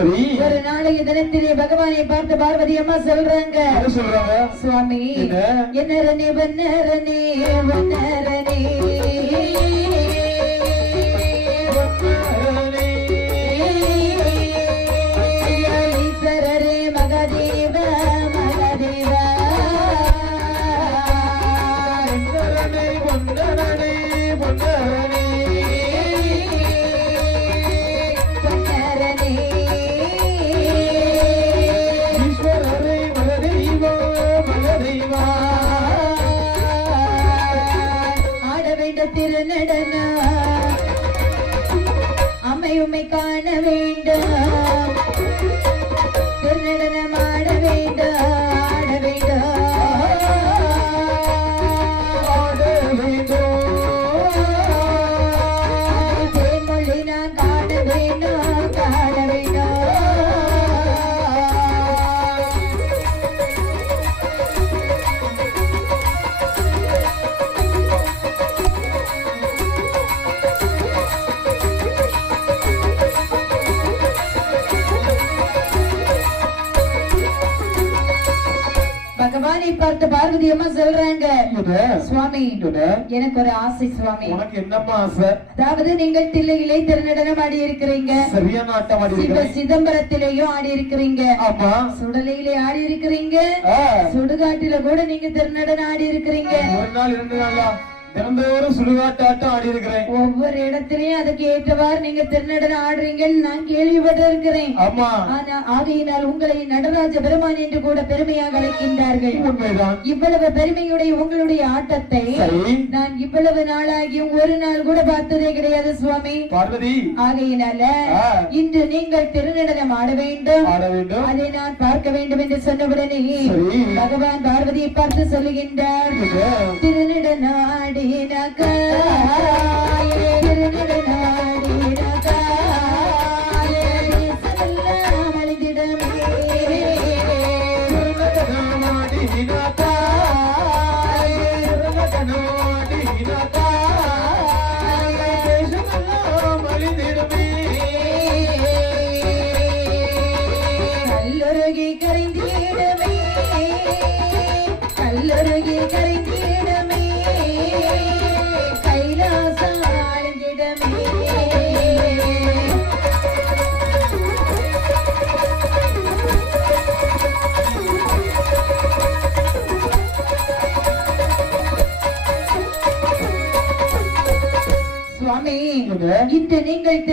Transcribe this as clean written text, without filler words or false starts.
ஒரு நாளைக்கு தினத்திலே பகவானை பார்த்து பார்வதி அம்மா சொல்றாங்க சுவாமி என்னரணி வண்ணரணி வண்ணரணி ஈஸ்வரரே மகாதேவ மகாதேவ பொன்னரணி பொன்னரணி பொன்னரணி ஈஸ்வரரே மகாதேவ மகாதேவ ஆட வேண்ட திருநடன உம்மை காண வேண்டும் திருநடனம் ஆட வேண்டும் ஆட வேண்டும் ஆட வேண்டும் தேன்மொழி நான் காண வேண்டும் காண வேண்டும் பகவானை பார்த்து பார்வதி அம்மா சொல்றாங்க சுவாமி எனக்கு ஒரு ஆசை சுவாமி. உனக்கு என்னம்மா ஆசை? அதாவது நீங்கள் தில்லையிலே திருநடனம் ஆடி இருக்கிறீங்க, சரியான ஆட்டம் ஆடி இருக்கிறீங்க, சிதம்பரத்திலேயும் ஆடி இருக்கிறீங்க, ஆமா சுடலையிலே ஆடி இருக்கிறீங்க, சுடுகாட்டில கூட நீங்க திருநடனம் ஆடி இருக்கிறீங்க. ஒரு நாள் 2 நாளா தினந்தோறும் சுடுகாட்டாட்டம் ஆடி இருக்கிறேன். ஒவ்வொரு இடத்திலையும் அதுக்கு ஏற்றவாறு நீங்க திருநடனம் ஆடுறீங்கன்னு நான் கேள்விப்பட்டிருக்கிறேன். ஆமா. ஆகையினால் உங்களை நடராஜ பெருமான் என்று கூட பெருமையாக அழைக்கின்றார்கள். இவ்வளவு பெருமையுடைய உங்களுடைய ஆட்டத்தை நான் இவ்வளவு நாளாகியும் ஒரு நாள் கூட பார்த்ததே கிடையாது சுவாமி பார்வதி. ஆகையினால இன்று நீங்கள் திருநடனம் ஆட வேண்டும், அதை நான் பார்க்க வேண்டும் என்று சொன்னவுடனே பகவான் பார்வதியை பார்த்து சொல்லுகின்றார், திருநடனம் ஆடி கல்லொருகி கரைந்திடமே கல்லொருகி கரைந்திடமே கைலாசம் ஆழ்ந்திடமே. சுவாமி இன்று நீங்கள்